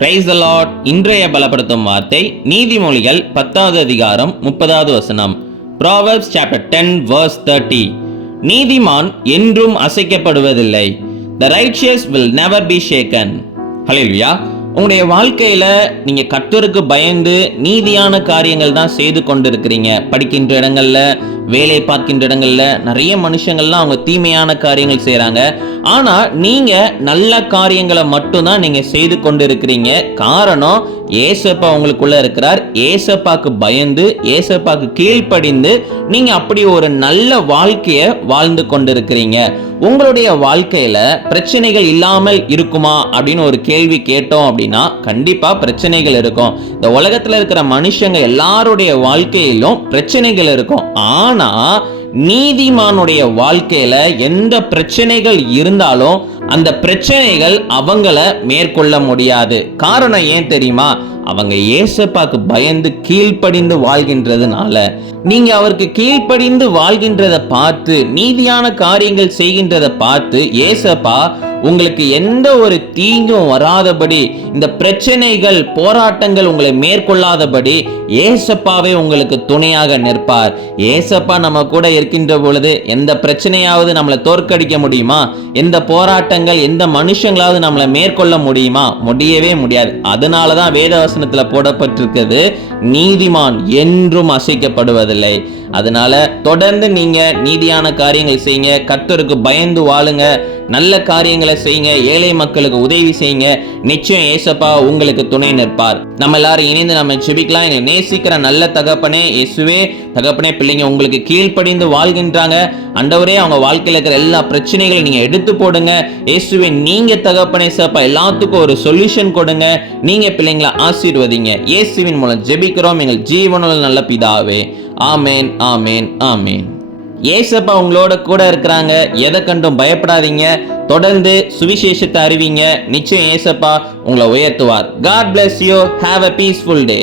Praise the Lord இன்றைய பலப்படுத்தும் வார்த்தை நீதிமொழிகள் பத்தாவது அதிகாரம் முப்பதாவது வசனம். Proverbs chapter ten verse thirty நீதிமான் என்றும் அசைக்கப்படுவதில்லை. The righteous will never be shaken ஹalleluya உங்களுடைய வாழ்க்கையில் நீங்கள் கத்தருக்கு பயந்து நீதியான காரியங்கள் தான் செய்து கொண்டிருக்கிறீங்க. படிக்கின்ற இடங்களில் வேலை பார்க்கின்ற இடங்களில் நிறைய மனுஷங்கள்லாம் அவங்க தீமையான காரியங்கள் செய்கிறாங்க ஆனால் நீங்கள் நல்ல காரியங்களை மட்டும்தான் நீங்கள் செய்து கொண்டு இருக்கிறீங்க காரணம் ஏசப்பா உங்களுக்குள்ளே இருக்கிறார். ஏசப்பாக்கு பயந்து ஏசப்பாக்கு கீழ்ப்படிந்து நீங்கள் அப்படி ஒரு நல்ல வாழ்க்கையை வாழ்ந்து கொண்டிருக்கிறீங்க. உங்களுடைய வாழ்க்கையில் பிரச்சனைகள் இல்லாமல் இருக்குமா அப்படின்னு ஒரு கேள்வி கேட்டோம் அப்படின்னா கண்டிப்பாக பிரச்சனைகள் இருக்கும். இந்த உலகத்தில் இருக்கிற மனுஷங்க எல்லாருடைய வாழ்க்கையிலும் பிரச்சனைகள் இருக்கும். ஆனா நீதிமானுடைய வாழ்க்கையில எந்த பிரச்சனைகள் இருந்தாலும் அந்த பிரச்சனைகள் அவங்கள மேற்கொள்ள முடியாது. காரணம் ஏன் தெரியுமா? அவங்க ஏசப்பாக்கு பயந்து கீழ்ப்படிந்து வாழ்கின்றதுனால. நீங்க அவருக்கு கீழ்ப்படிந்து வாழ்கின்றதை பார்த்து நீதியான காரியங்கள் செய்கின்றதை பார்த்து ஏசப்பா உங்களுக்கு எந்த ஒரு தீங்கும் வராதபடி இந்த பிரச்சனைகள் போராட்டங்கள் உங்களை மேற்கொள்ளாதபடி ஏசப்பாவே உங்களுக்கு துணையாக நிற்பார். ஏசப்பா நம்ம கூட இருக்கின்ற பொழுது எந்த பிரச்சனையாவது நம்மளை தோற்கடிக்க முடியுமா? எந்த போராட்டங்கள் எந்த மனுஷங்களாவது நம்மளை மேற்கொள்ள முடியுமா? முடியவே முடியாது. அதனால தான் வேதவசனத்தில் போடப்பட்டிருக்கிறது நீதிமான் என்றும் அசைக்கப்படுவதில்லை. அதனால தொடர்ந்து நீங்க நீதியான காரியங்கள் செய்யுங்க கத்தருக்கு பயந்து வாழுங்க நல்ல காரியங்களை செய்யுங்க ஏழை மக்களுக்கு உதவி செய்யுங்க. நிச்சயம் ஏசப்பா உங்களுக்கு துணை நிற்பார். நம்ம எல்லாரும் இணைந்து நம்ம செபிக்கலாம் என்னை நேசிக்கிற நல்ல தகப்பனே இயேசுவே. தகப்பனே பிள்ளைங்க உங்களுக்கு கீழ்ப்படிந்து வாழ்கின்றாங்க. அண்டவரே அவங்க வாழ்க்கையில் இருக்கிற எல்லா பிரச்சனைகளையும் நீங்கள் எடுத்து போடுங்க. இயேசுவின் நீங்க தகப்பனே சப்பா எல்லாத்துக்கும் ஒரு சொல்யூஷன் கொடுங்க. நீங்க பிள்ளைங்களை ஆசீர்வதிங்க. இயேசுவின் மூலம் ஜெபிக்கிறோம். எங்கள் ஜீவனுள்ள நல்ல பிதாவே. ஆமேன் ஆமேன் ஆமேன். ஏசப்பா உங்களோட கூட இருக்கிறாங்க. எதை கண்டும் பயப்படாதீங்க. தொடர்ந்து சுவிசேஷத்தை அறிவிங்க. நிச்சயம் ஏசப்பா உங்களை உயர்த்துவார். God bless you have a peaceful day